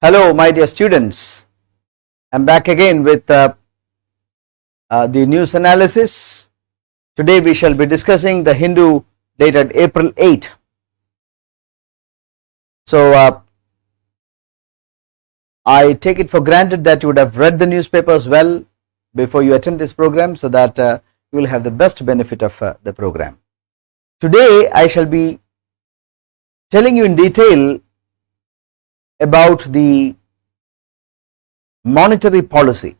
Hello, my dear students. I'm back again with the news analysis. Today we shall be discussing the Hindu dated April 8. So I take it for granted that you would have read the newspapers well before you attend this program, so that you will have the best benefit of the program. Today I shall be telling you in detail about the monetary policy.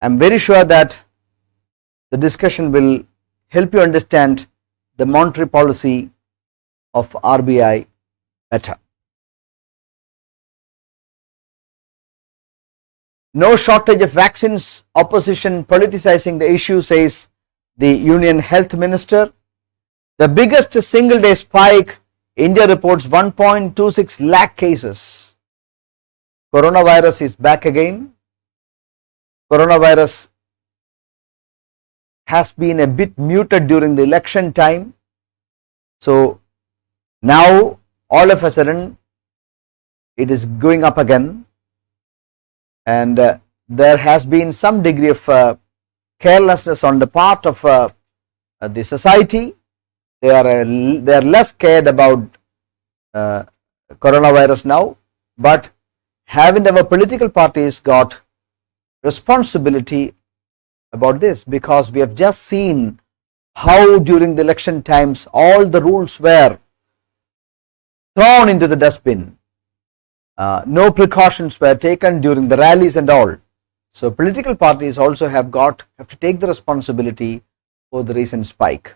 I am very sure that the discussion will help you understand the monetary policy of RBI better. No shortage of vaccines, opposition politicizing the issue, says the Union Health Minister. The biggest single day spike, India reports 1.26 lakh cases. Coronavirus is back again. Coronavirus has been a bit muted during the election time. So now all of a sudden it is going up again, and there has been some degree of carelessness on the part of the society. They are less cared about coronavirus now, but haven't our political parties got responsibility about this? Because we have just seen how during the election times all the rules were thrown into the dustbin. No precautions were taken during the rallies and all. So political parties also have to take the responsibility for the recent spike.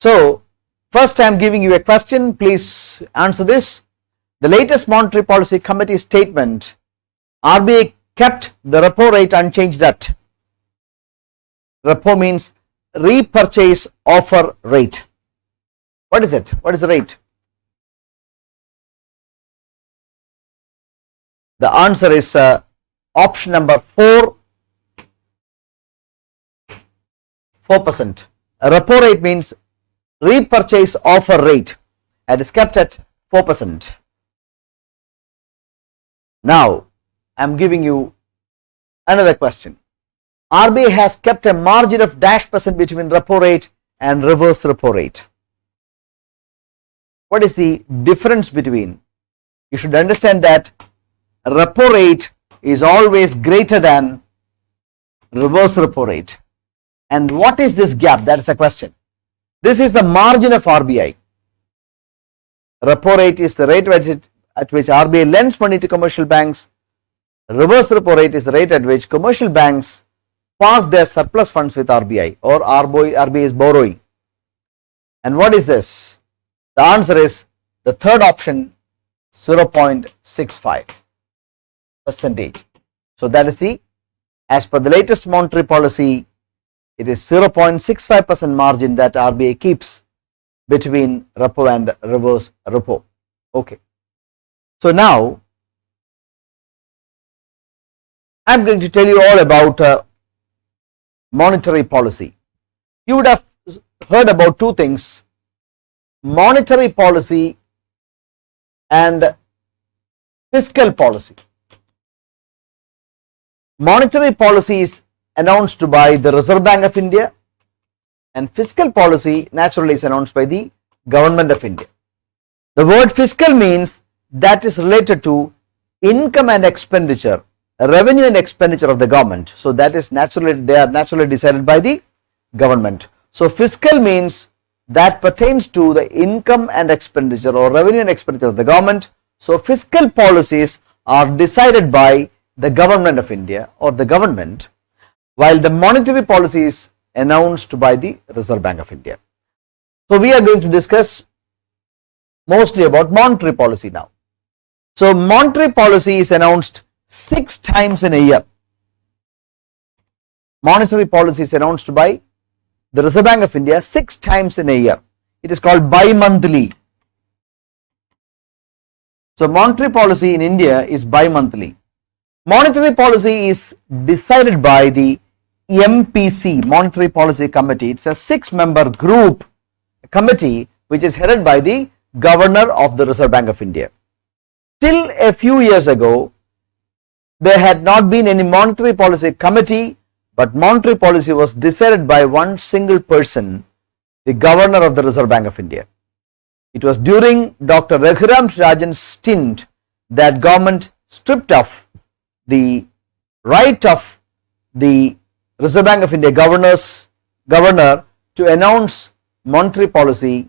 So first I am giving you a question, please answer this. The latest Monetary Policy Committee statement, RBI kept the repo rate unchanged at. Repo means repurchase offer rate. What is it? What is the rate? The answer is option number 4, 4%. Repo rate means repurchase offer rate, and is kept at 4%. Now I am giving you another question. RBI has kept a margin of -% between repo rate and reverse repo rate. What is the difference between? You should understand that repo rate is always greater than reverse repo rate. And what is this gap? That is the question. This is the margin of RBI. Repo rate is the rate at which RBI lends money to commercial banks. Reverse repo rate is the rate at which commercial banks park their surplus funds with RBI, or RBI is borrowing. And what is this? The answer is the third option, 0.65%. So that is as per the latest monetary policy, it is 0.65% margin that RBI keeps between repo and reverse repo. Okay. So now I am going to tell you all about monetary policy. You would have heard about two things: monetary policy and fiscal policy. Monetary policy is announced by the Reserve Bank of India, and fiscal policy naturally is announced by the Government of India. The word fiscal means that is related to income and expenditure, revenue and expenditure of the government. So that is they are naturally decided by the government. So fiscal means that pertains to the income and expenditure, or revenue and expenditure of the government. So fiscal policies are decided by the Government of India, or the government, while the monetary policy is announced by the Reserve Bank of India. So we are going to discuss mostly about monetary policy now. So monetary policy is announced 6 times in a year. Monetary policy is announced by the Reserve Bank of India 6 times in a year. It is called bi-monthly. So monetary policy in India is bi-monthly. Monetary policy is decided by the MPC, Monetary Policy Committee. It's a 6-member group committee which is headed by the Governor of the Reserve Bank of India. Till a few years ago, there had not been any monetary policy committee, but monetary policy was decided by one single person, the Governor of the Reserve Bank of India. It was during Dr. Raghuram Rajan's stint that government stripped off the right of the Reserve Bank of India governor to announce monetary policy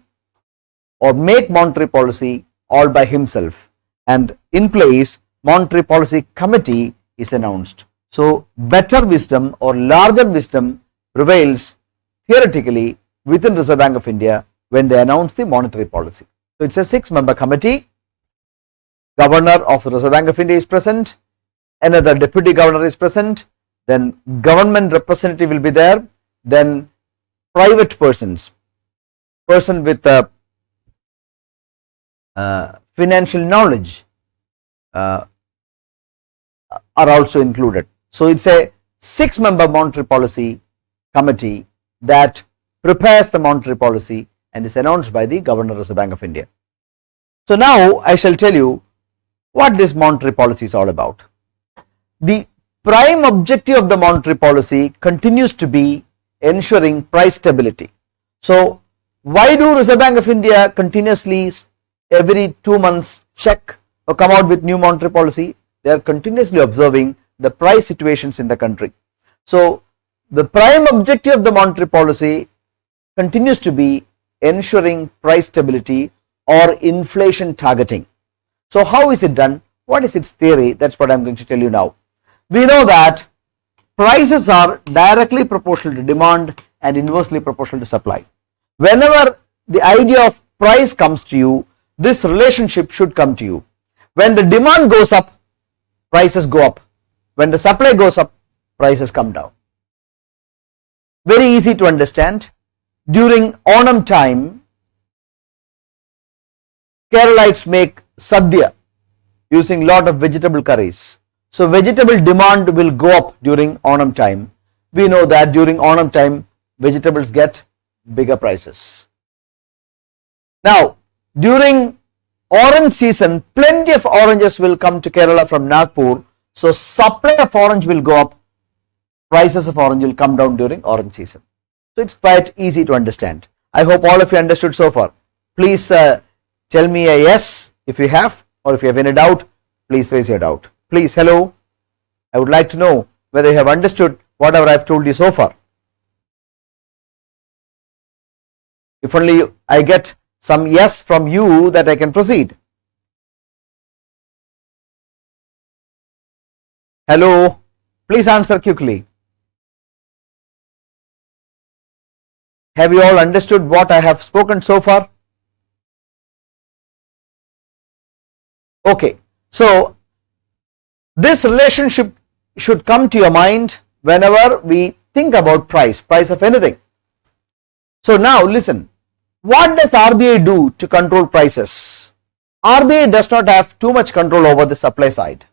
or make monetary policy all by himself, and in place monetary policy committee is announced. So better wisdom or larger wisdom prevails theoretically within Reserve Bank of India when they announce the monetary policy. So it's a 6-member committee. Governor of the Reserve Bank of India is present, another deputy governor is present, then government representative will be there, then private persons, person with financial knowledge are also included. So it's a 6-member monetary policy committee that prepares the monetary policy and is announced by the Governor of the Reserve Bank of India. So now I shall tell you what this monetary policy is all about. The prime objective of the monetary policy continues to be ensuring price stability. So why do Reserve Bank of India continuously every 2 months check or come out with new monetary policy? They are continuously observing the price situations in the country. So the prime objective of the monetary policy continues to be ensuring price stability or inflation targeting. So how is it done? What is its theory? That's what I am going to tell you now. We know that prices are directly proportional to demand and inversely proportional to supply. Whenever the idea of price comes to you, this relationship should come to you. When the demand goes up, prices go up. When the supply goes up, prices come down. Very easy to understand. During Onam time, Keralites make sadhya using lot of vegetable curries. So vegetable demand will go up during Onam time. We know that during Onam time, vegetables get bigger prices. Now, during orange season, plenty of oranges will come to Kerala from Nagpur. So supply of orange will go up, prices of orange will come down during orange season. So it's quite easy to understand. I hope all of you understood so far. Please tell me a yes if you have, or if you have any doubt, please raise your doubt. Please, hello. I would like to know whether you have understood whatever I have told you so far. If only I get some yes from you, that I can proceed. Hello, please answer quickly. Have you all understood what I have spoken so far? Okay, so this relationship should come to your mind whenever we think about price of anything. So now listen, what does RBI do to control prices? RBI does not have too much control over the supply side.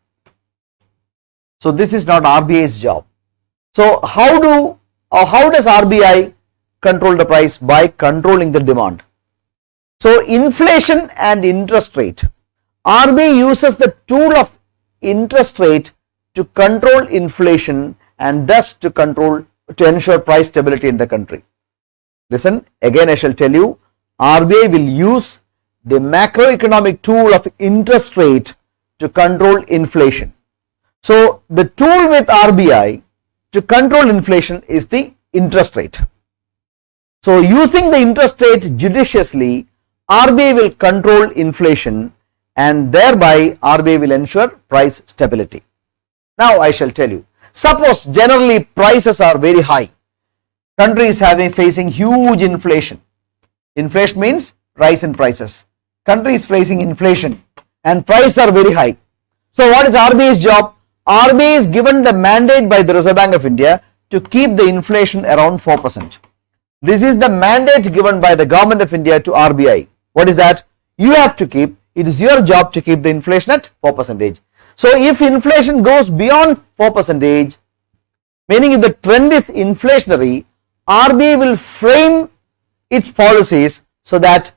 So this is not RBI's job. So how does RBI control the price? By controlling the demand. So inflation and interest rate. RBI uses the tool of interest rate to control inflation and thus to ensure price stability in the country. Listen, again I shall tell you, RBI will use the macroeconomic tool of interest rate to control inflation. So the tool with RBI to control inflation is the interest rate. So using the interest rate judiciously, RBI will control inflation and thereby RBI will ensure price stability. Now I shall tell you, suppose generally prices are very high. Country is facing huge inflation. Inflation means rise in prices. Country is facing inflation and prices are very high. So what is RBI's job? RBI is given the mandate by the Reserve Bank of India to keep the inflation around 4%. This is the mandate given by the Government of India to RBI. What is that? You have to keep, it is your job to keep the inflation at 4%. So if inflation goes beyond 4%, meaning if the trend is inflationary, RBI will frame its policies so that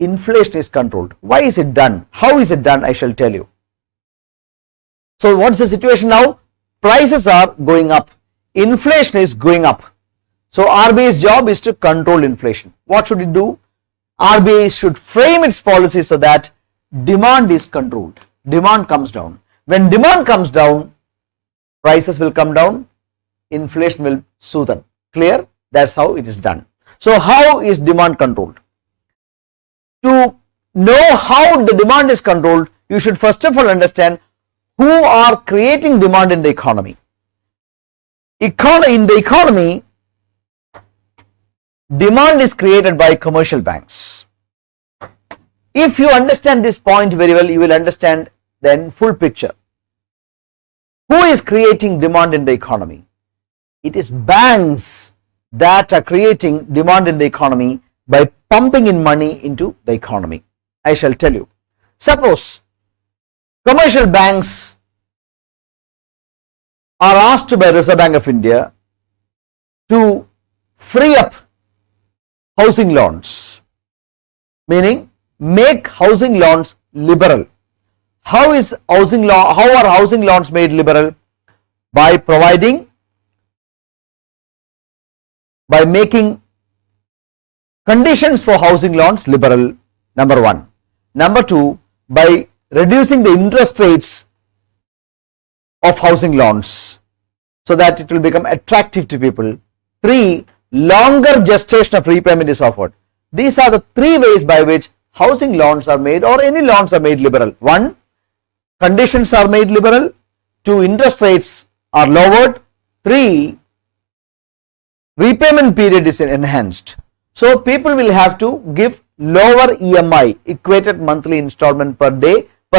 inflation is controlled. Why is it done? How is it done? I shall tell you. So what's the situation now? Prices are going up. Inflation is going up. So RBI's job is to control inflation. What should it do? RBI should frame its policy so that demand is controlled. Demand comes down. When demand comes down, prices will come down, inflation will soothe. Clear? That's how it is done. So how is demand controlled? To know how the demand is controlled, you should first of all understand who are creating demand in the economy. In the economy, demand is created by commercial banks. If you understand this point very well, you will understand then full picture. Who is creating demand in the economy? It is banks that are creating demand in the economy by pumping in money into the economy. I shall tell you. Suppose commercial banks are asked by Reserve Bank of India to free up housing loans, meaning make housing loans liberal. How are housing loans made liberal? By making conditions for housing loans liberal, number one. Number two, by reducing the interest rates of housing loans so that it will become attractive to people. Three, longer gestation of repayment is offered. These are the three ways by which housing loans are made, or any loans are made liberal. One, conditions are made liberal. Two, interest rates are lowered. Three, repayment period is enhanced. So people will have to give lower EMI, equated monthly installment per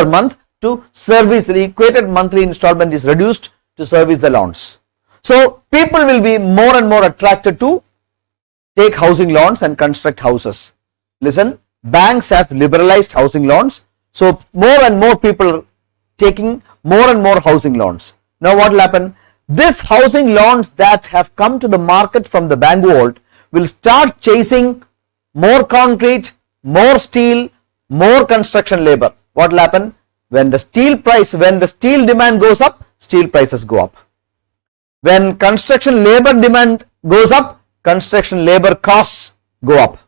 month, to service. The equated monthly installment is reduced to service the loans. So people will be more and more attracted to take housing loans and construct houses. Listen, banks have liberalized housing loans. So more and more people are taking more and more housing loans. Now what will happen? This housing loans that have come to the market from the bank vault will start chasing more concrete, more steel, more construction labor. What will happen? When the steel demand goes up, steel prices go up. When construction labor demand goes up, construction labor costs go up.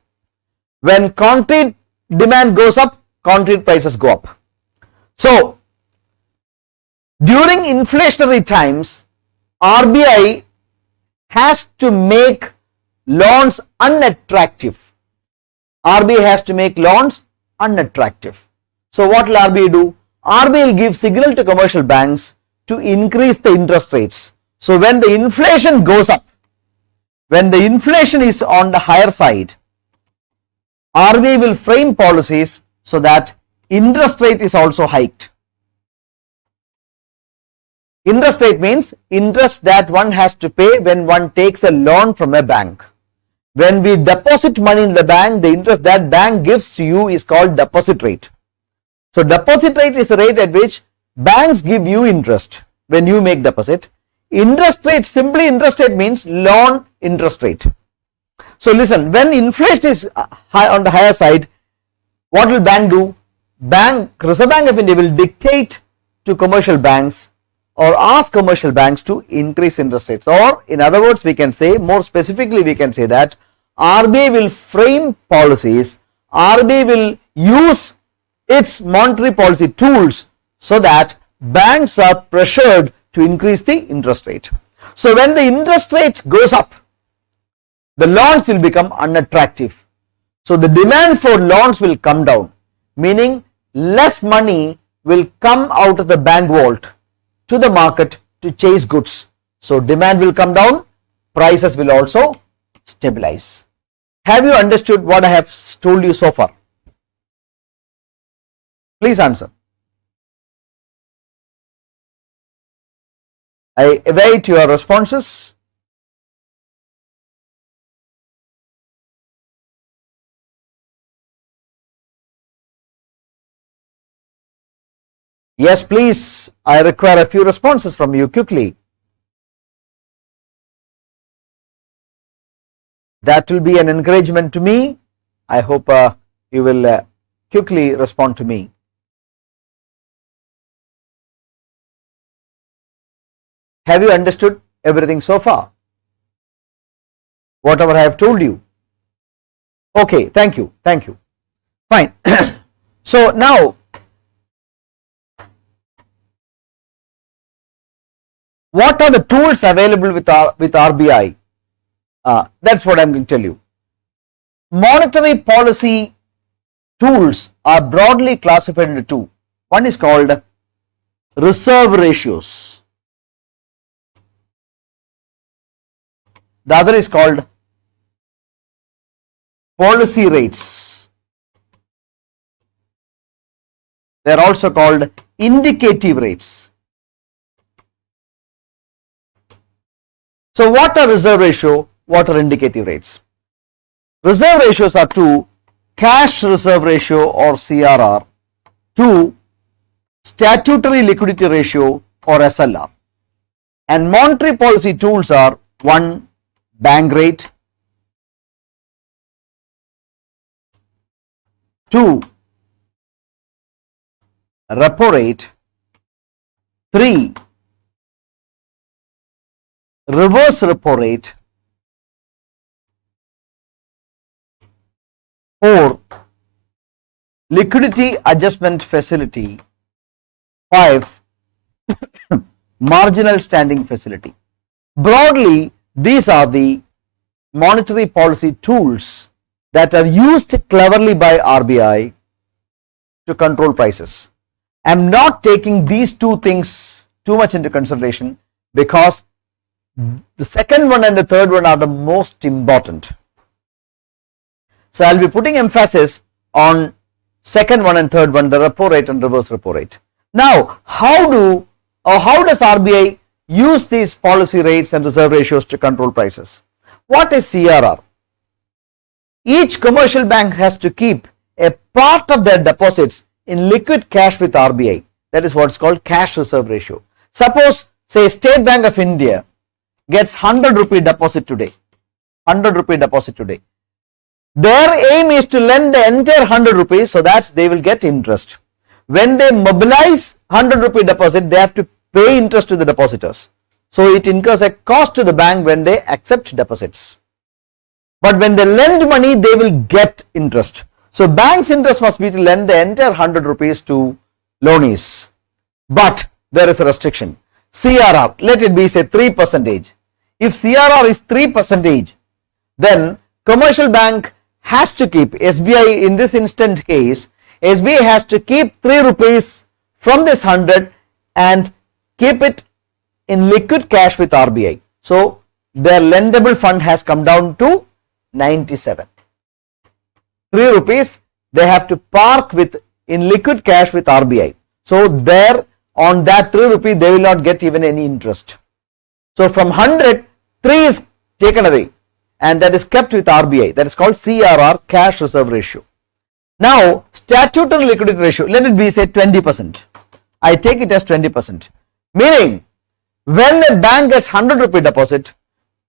When concrete demand goes up, concrete prices go up. So during inflationary times, RBI has to make loans unattractive. RBI has to make loans unattractive. So what will RBI do? RBI will give signal to commercial banks to increase the interest rates. So when the inflation goes up, when the inflation is on the higher side, RBI will frame policies so that interest rate is also hiked. Interest rate means interest that one has to pay when one takes a loan from a bank. When we deposit money in the bank, the interest that bank gives to you is called deposit rate. So deposit rate is the rate at which banks give you interest when you make deposit. Interest rate, simply interest rate means loan interest rate. So listen, when inflation is high on the higher side, what will bank do? Reserve Bank of India will dictate to commercial banks or ask commercial banks to increase interest rates. Or in other words, we can say, more specifically we can say that RBI will frame policies, RBI will use its monetary policy tools so that banks are pressured to increase the interest rate. So when the interest rate goes up, the loans will become unattractive. So the demand for loans will come down, meaning less money will come out of the bank vault to the market to chase goods. So demand will come down, prices will also stabilize. Have you understood what I have told you so far? Please answer. I await your responses. Yes, please. I require a few responses from you quickly. That will be an encouragement to me I hope you will quickly respond to me. Have you understood everything so far? Whatever I have told you. Okay, thank you, thank you. Fine. So now, what are the tools available with RBI? That's what I'm going to tell you. Monetary policy tools are broadly classified into two. One is called reserve ratios. The other is called policy rates. They are also called indicative rates. So what are reserve ratio? What are indicative rates? Reserve ratios are two: cash reserve ratio or CRR, two statutory liquidity ratio or SLR. And monetary policy tools are: one, bank rate; two, repo rate; three, reverse repo rate; four, liquidity adjustment facility; five, marginal standing facility. Broadly, these are the monetary policy tools that are used cleverly by RBI to control prices. I am not taking these two things too much into consideration because the second one and the third one are the most important. So I will be putting emphasis on second one and third one, the repo rate and reverse repo rate. Now, how does RBI use these policy rates and reserve ratios to control prices? What is CRR? Each commercial bank has to keep a part of their deposits in liquid cash with RBI. That is what is called cash reserve ratio. Suppose, say, State Bank of India gets 100 rupee deposit today. 100 rupee deposit today. Their aim is to lend the entire 100 rupees so that they will get interest. When they mobilize 100 rupee deposit, they have to pay interest to the depositors. So it incurs a cost to the bank when they accept deposits. But when they lend money, they will get interest. So bank's interest must be to lend the entire 100 rupees to loanees. But there is a restriction. CRR, let it be say 3%. If CRR is 3%, then commercial bank has to keep, SBI in this instant case, SBI has to keep 3 rupees from this 100 and keep it in liquid cash with RBI. So their lendable fund has come down to 97. 3 rupees they have to park with in liquid cash with RBI. So there on that 3 rupee they will not get even any interest. So from 100, 3 is taken away and that is kept with RBI. That is called CRR, cash reserve ratio. Now statutory liquidity ratio, let it be say 20%. I take it as 20%. Meaning when a bank gets 100 rupee deposit,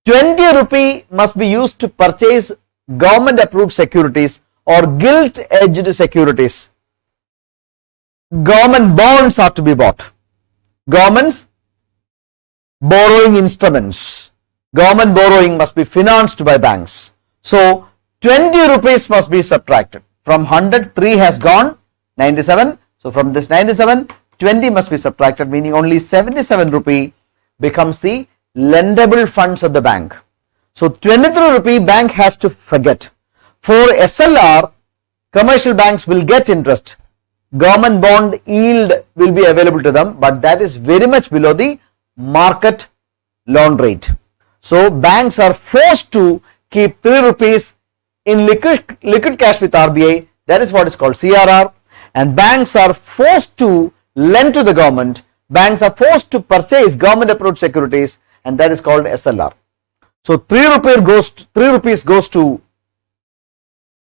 20 rupee must be used to purchase government approved securities or gilt edged securities. Government bonds are to be bought. Government's borrowing instruments. Government borrowing must be financed by banks. So 20 rupees must be subtracted. From 100, 3 has gone, 97. So from this 97, 20 must be subtracted, meaning only 77 rupee becomes the lendable funds of the bank. So 23 rupee bank has to forget. For SLR, commercial banks will get interest. Government bond yield will be available to them, but that is very much below the market loan rate. So banks are forced to keep 3 rupees in liquid cash with RBI. That is what is called CRR. And banks are forced to lend to the government. Banks are forced to purchase government approved securities, and that is called SLR. So 3 rupees goes to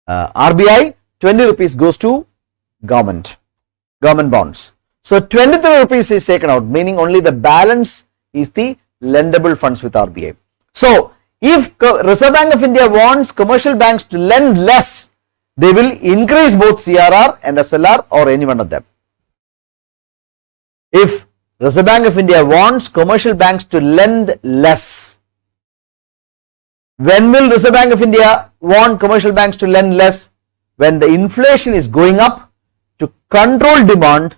RBI, 20 rupees goes to government bonds. So 23 rupees is taken out, meaning only the balance is the lendable funds with RBI. So if Reserve Bank of India wants commercial banks to lend less, they will increase both CRR and SLR or any one of them. If Reserve Bank of India wants commercial banks to lend less, when will Reserve Bank of India want commercial banks to lend less? When the inflation is going up. To control demand,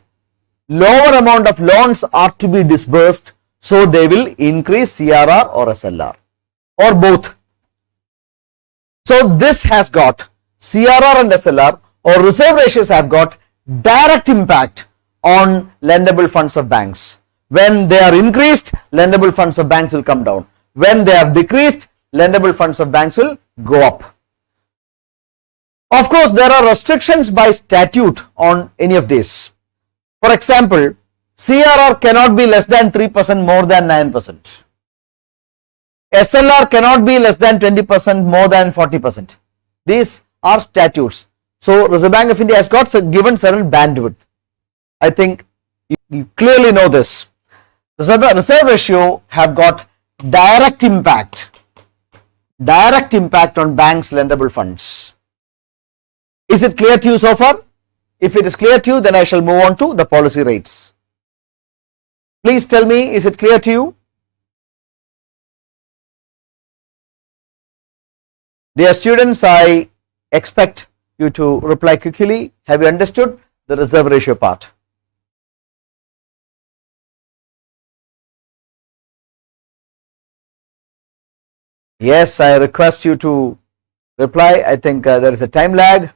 lower amount of loans are to be disbursed, so they will increase CRR or SLR or both. So this has got CRR and SLR or reserve ratios have got direct impact on lendable funds of banks. When they are increased, lendable funds of banks will come down. When they are decreased, lendable funds of banks will go up. Of course, there are restrictions by statute on any of this. For example, CRR cannot be less than 3% more than 9%. SLR cannot be less than 20% more than 40%. These are statutes. So, Reserve Bank of India has got given certain bandwidth. I think you clearly know this. The reserve ratio have got direct impact on banks' lendable funds. Is it clear to you so far? If it is clear to you, then I shall move on to the policy rates. Please tell me, is it clear to you? Dear students, I expect you to reply quickly. Have you understood the reserve ratio part? Yes, I request you to reply. I think there is a time lag.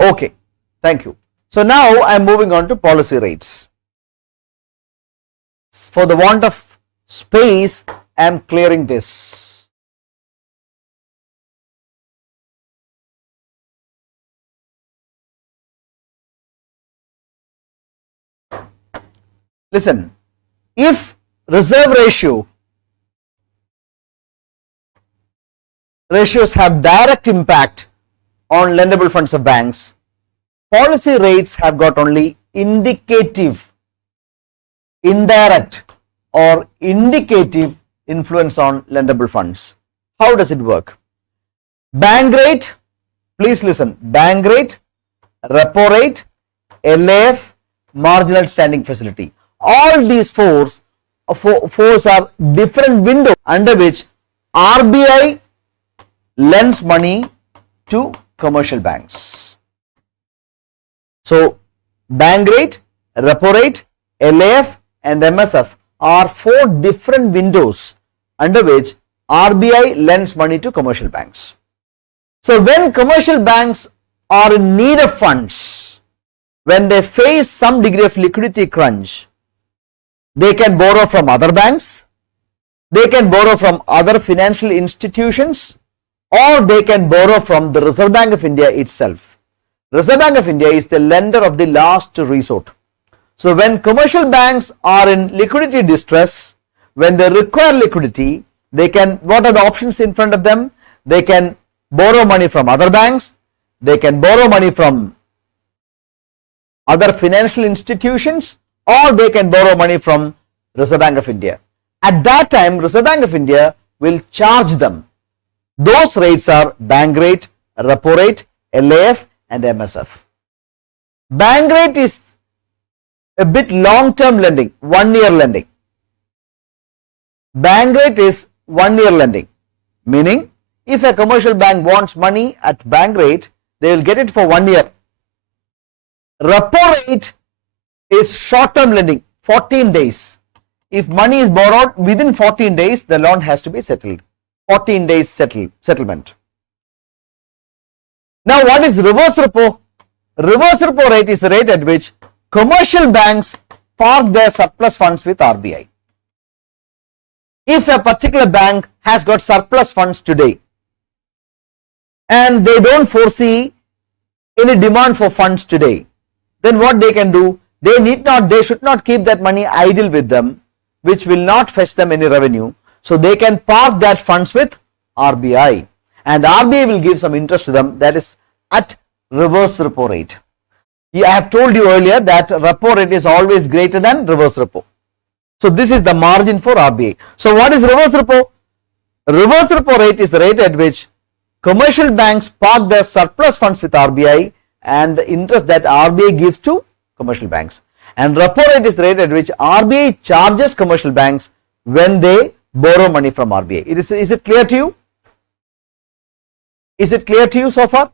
Okay, thank you. So now I am moving on to policy rates. For the want of space, I am clearing this. Listen, if reserve ratios have direct impact on lendable funds of banks, policy rates have got only indicative, indirect or indicative influence on lendable funds. How does it work? Bank rate, please listen, bank rate, repo rate, LAF, marginal standing facility. All these four are different windows under which RBI lends money to commercial banks. So, bank rate, repo rate, LAF and MSF are four different windows under which RBI lends money to commercial banks. So, when commercial banks are in need of funds, when they face some degree of liquidity crunch, they can borrow from other banks, they can borrow from other financial institutions, or they can borrow from the Reserve Bank of India itself. Reserve Bank of India is the lender of the last resort. So when commercial banks are in liquidity distress, when they require liquidity, they can, what are the options in front of them? They can borrow money from other banks, they can borrow money from other financial institutions, or they can borrow money from Reserve Bank of India. At that time, Reserve Bank of India will charge them. Those rates are bank rate, repo rate, LAF and MSF. Bank rate is a bit long-term lending, 1 year lending. Bank rate is 1 year lending, meaning if a commercial bank wants money at bank rate, they will get it for 1 year. Repo rate is short-term lending, 14 days. If money is borrowed within 14 days, the loan has to be settled. 14 days settlement. Now, what is reverse repo? Reverse repo rate is the rate at which commercial banks park their surplus funds with RBI. If a particular bank has got surplus funds today and they don't foresee any demand for funds today, then what they can do, they should not keep that money idle with them, which will not fetch them any revenue. So they can park that funds with RBI and RBI will give some interest to them, that is at reverse repo rate. I have told you earlier that repo rate is always greater than reverse repo. So this is the margin for RBI. So what is reverse repo? Reverse repo rate is the rate at which commercial banks park their surplus funds with RBI and the interest that RBI gives to commercial banks. And repo rate is the rate at which RBI charges commercial banks when they borrow money from RBI. Is it clear to you? Is it clear to you so far?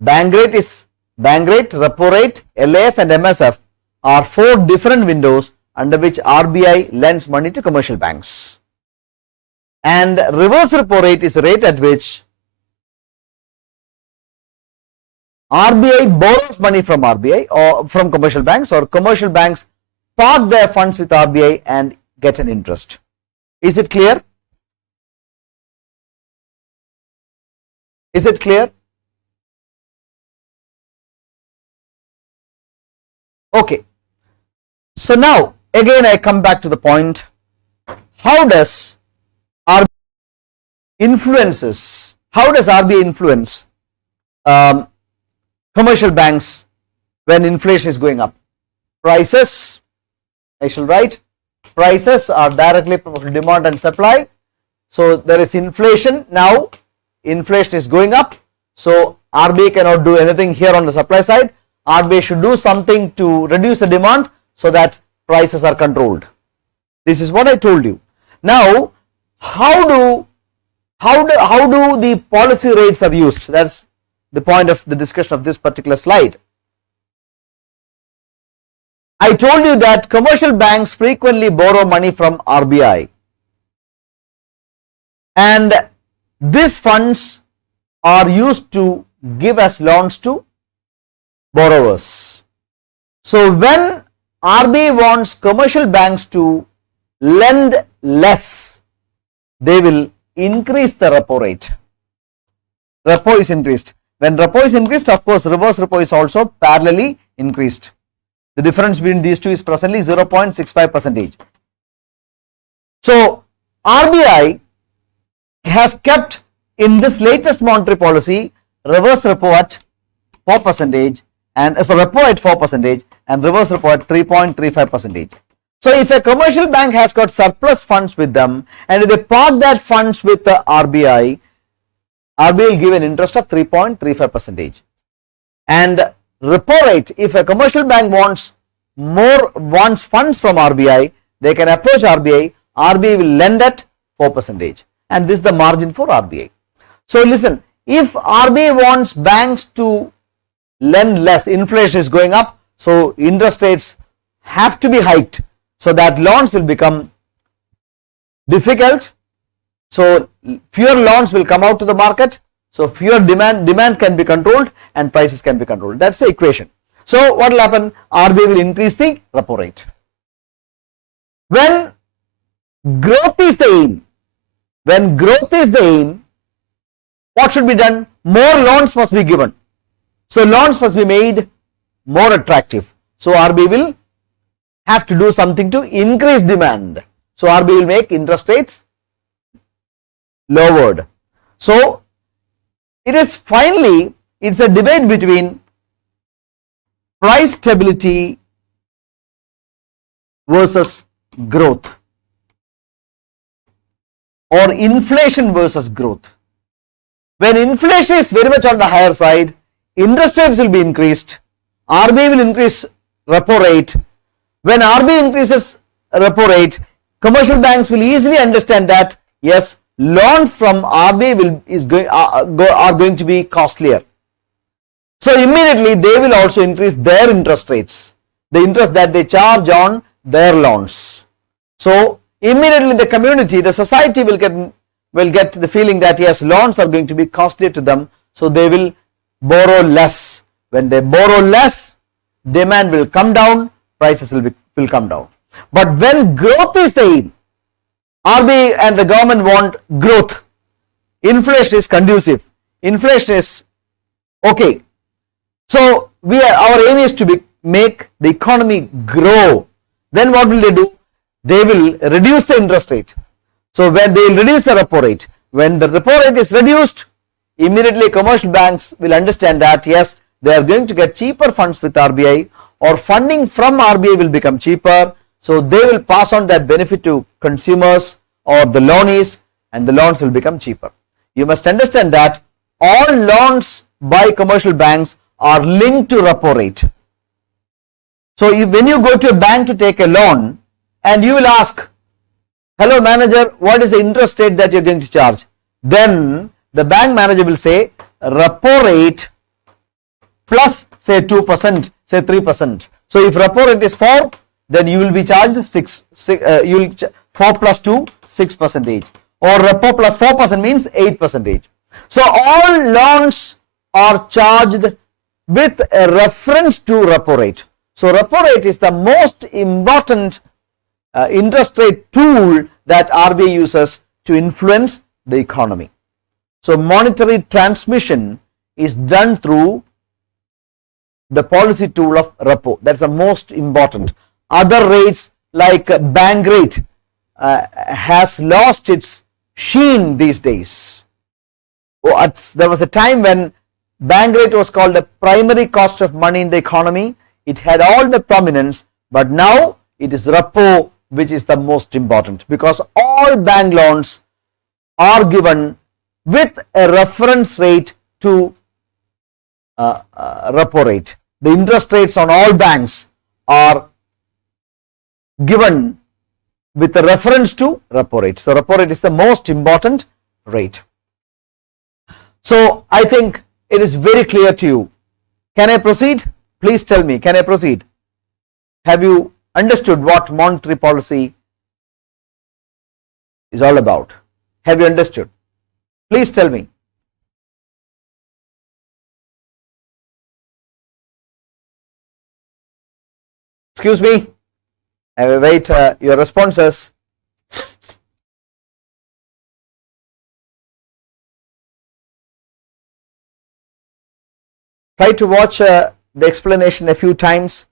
Bank rate, repo rate, LAF and MSF are 4 different windows under which RBI lends money to commercial banks. And reverse repo rate is the rate at which RBI borrows money from RBI or from commercial banks, or commercial banks park their funds with RBI and get an interest. Is it clear? Is it clear? Okay. So now again I come back to the point, how does RBI influence commercial banks when inflation is going up? Prices, I shall write, prices are directly proportional to demand and supply. So there is inflation now, inflation is going up, so RBI cannot do anything here on the supply side. RBI should do something to reduce the demand so that prices are controlled. This is what I told you. Now, how do the policy rates are used? That's the point of the discussion of this particular slide. I told you that commercial banks frequently borrow money from RBI, and these funds are used to give as loans to borrowers. So when RBI wants commercial banks to lend less, they will increase the repo rate. Repo is increased. When repo is increased, of course, reverse repo is also parallelly increased. The difference between these two is presently 0.65%. So RBI has kept in this latest monetary policy reverse repo at 4%, and so repo at 4% and reverse repo at 3.35%. So if a commercial bank has got surplus funds with them and if they park that funds with the RBI will give an interest of 3.35%. And repo rate, if a commercial bank wants funds from RBI, they can approach RBI will lend at 4%, and this is the margin for RBI. So listen, if RBI wants banks to lend less, inflation is going up, so interest rates have to be hiked, so that loans will become difficult, so fewer loans will come out to the market, so fewer demand can be controlled and prices can be controlled. That's the equation. So what will happen? RBI will increase the repo rate. When growth is the aim, what should be done? More loans must be given. So loans must be made more attractive. So RBI will have to do something to increase demand. So RBI will make interest rates lowered. So it's a debate between price stability versus growth, or inflation versus growth. When inflation is very much on the higher side, interest rates will be increased, RBI will increase repo rate. When RBI increases repo rate, commercial banks will easily understand that yes, loans from RBI are going to be costlier. So immediately they will also increase their interest rates, the interest that they charge on their loans. So immediately the community, the society will get the feeling that yes, loans are going to be costly to them, so they will borrow less. When they borrow less, demand will come down, prices will come down. But when growth is the aim, RBI and the government want growth, inflation is conducive, inflation is okay. So our aim is to make the economy grow. Then what will they do? They will reduce the interest rate. So when they will reduce the repo rate, when the repo rate is reduced, immediately commercial banks will understand that yes, they are going to get cheaper funds with RBI, or funding from RBI will become cheaper. So they will pass on that benefit to consumers or the loanees, and the loans will become cheaper. You must understand that all loans by commercial banks are linked to repo rate. So when you go to a bank to take a loan and you will ask, hello manager, what is the interest rate that you are going to charge? Then the bank manager will say repo rate plus say 2%, say 3%. So if repo rate is 4, then you will be charged 4 plus 2, 6%, or repo plus 4% means 8%. So all loans are charged with a reference to repo rate. So repo rate is the most important interest rate tool that RBI uses to influence the economy. So monetary transmission is done through the policy tool of repo. That's the most important. Other rates like bank rate has lost its sheen these days. There was a time when bank rate was called the primary cost of money in the economy. It had all the prominence, but now it is repo which is the most important, because all bank loans are given with a reference rate to repo rate. The interest rates on all banks are given with a reference to repo rate. So repo rate is the most important rate. So I think it is very clear to you. Can I proceed? Please tell me, can I proceed? Have you understood what monetary policy is all about? Have you understood? Please tell me. Excuse me, I will wait your responses. Try to watch the explanation a few times.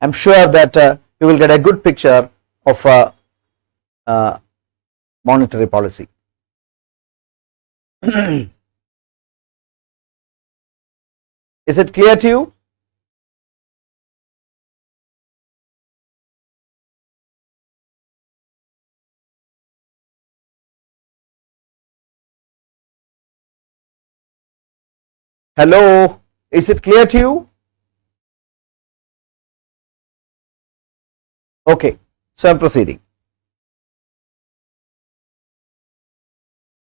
I'm sure that you will get a good picture of monetary policy. Is it clear to you? Hello, is it clear to you? Okay, so I'm proceeding.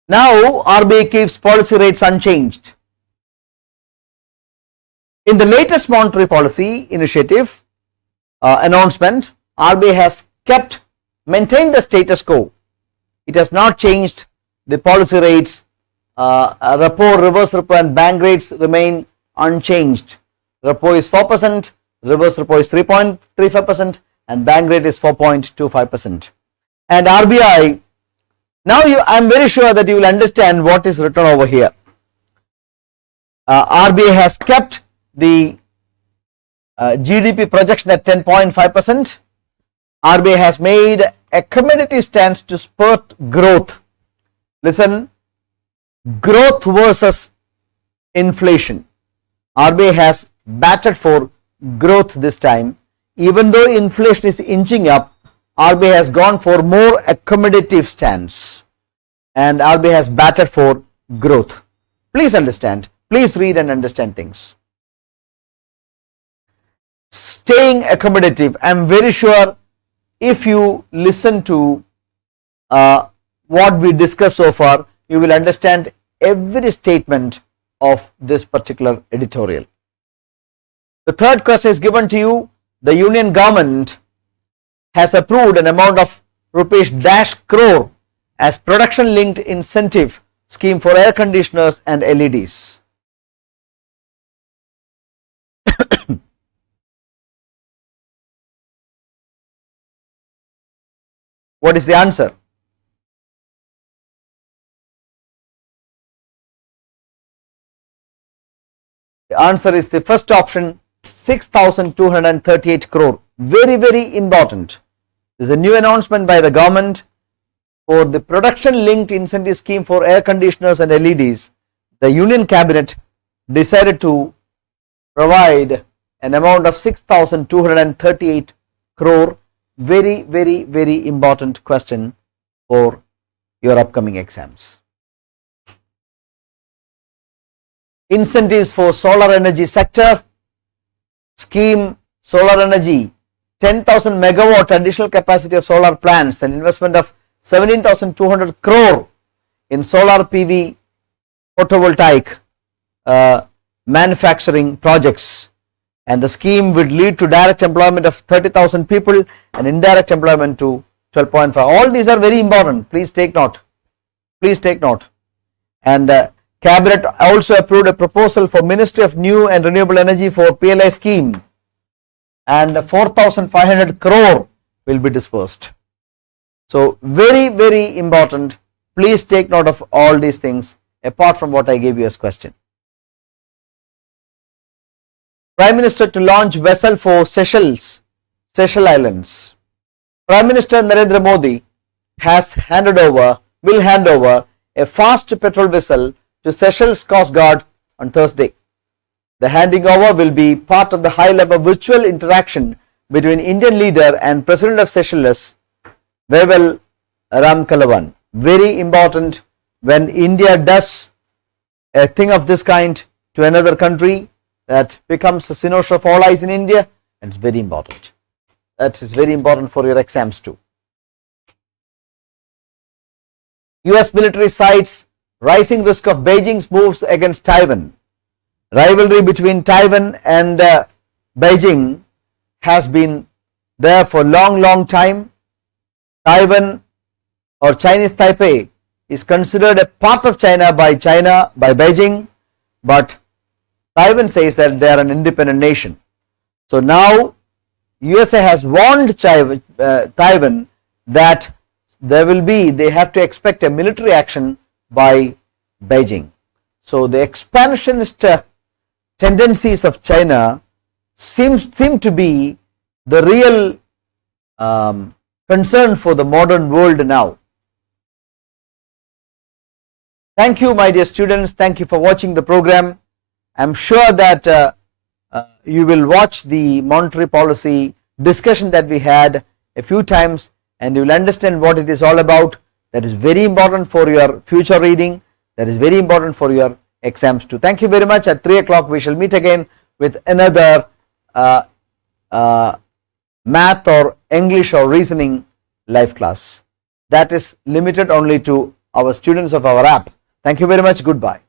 Now RBI keeps policy rates unchanged. In the latest monetary policy initiative announcement, RBI has maintained the status quo. It has not changed the policy rates. Repo, reverse repo and bank rates remain unchanged. Repo is 4%, reverse repo is 3.35% and bank rate is 4.25%. And RBI, now I am very sure that you will understand what is written over here. RBI has kept the GDP projection at 10.5%. RBI has made a accommodative stance to spur growth. Listen, growth versus inflation. RBI has batted for growth this time. Even though inflation is inching up, RBI has gone for more accommodative stance and RBI has batted for growth. Please understand, please read and understand things. Staying accommodative, I am very sure if you listen to what we discussed so far, you will understand every statement of this particular editorial. The third question is given to you. The union government has approved an amount of rupees crore as production linked incentive scheme for air conditioners and LEDs. What is the answer? The answer is the first option, 6,238 crore. Very, very important. This is a new announcement by the government for the production linked incentive scheme for air conditioners and LEDs. the Union Cabinet decided to provide an amount of 6,238 crore. Very, very, very important question for your upcoming exams. Incentives for solar energy sector scheme. Solar energy, 10,000 megawatt additional capacity of solar plants, an investment of 17,200 crore in solar PV photovoltaic manufacturing projects, and the scheme would lead to direct employment of 30,000 people and indirect employment to 12.5. All these are very important. Please take note. Please take note. And Cabinet also approved a proposal for Ministry of New and Renewable Energy for PLI scheme, and 4,500 crore will be dispersed. So very, very important. Please take note of all these things apart from what I gave you as question. Prime Minister to launch vessel for Seychelles Islands. Prime Minister Narendra Modi will hand over a fast petrol vessel to Seychelles Coast Guard on Thursday. The handing over will be part of the high-level virtual interaction between Indian leader and President of Seychelles, Wavell Ramkalawan. Very important. When India does a thing of this kind to another country, that becomes the cynosure of all eyes in India, and it's very important. That is very important for your exams too. US military cites rising risk of Beijing's moves against Taiwan. Rivalry between Taiwan and Beijing has been there for a long time. Taiwan or Chinese Taipei is considered a part of China by Beijing, but Taiwan says that they are an independent nation. So now USA has warned Taiwan that they have to expect a military action by Beijing. So the expansionist tendencies of China seem to be the real concern for the modern world now. Thank you, my dear students. Thank you for watching the program. I am sure that you will watch the monetary policy discussion that we had a few times, and you will understand what it is all about. That is very important for your future reading. That is very important for your exams too. Thank you very much. At 3 o'clock we shall meet again with another math or English or reasoning live class. That is limited only to our students of our app. Thank you very much. Goodbye.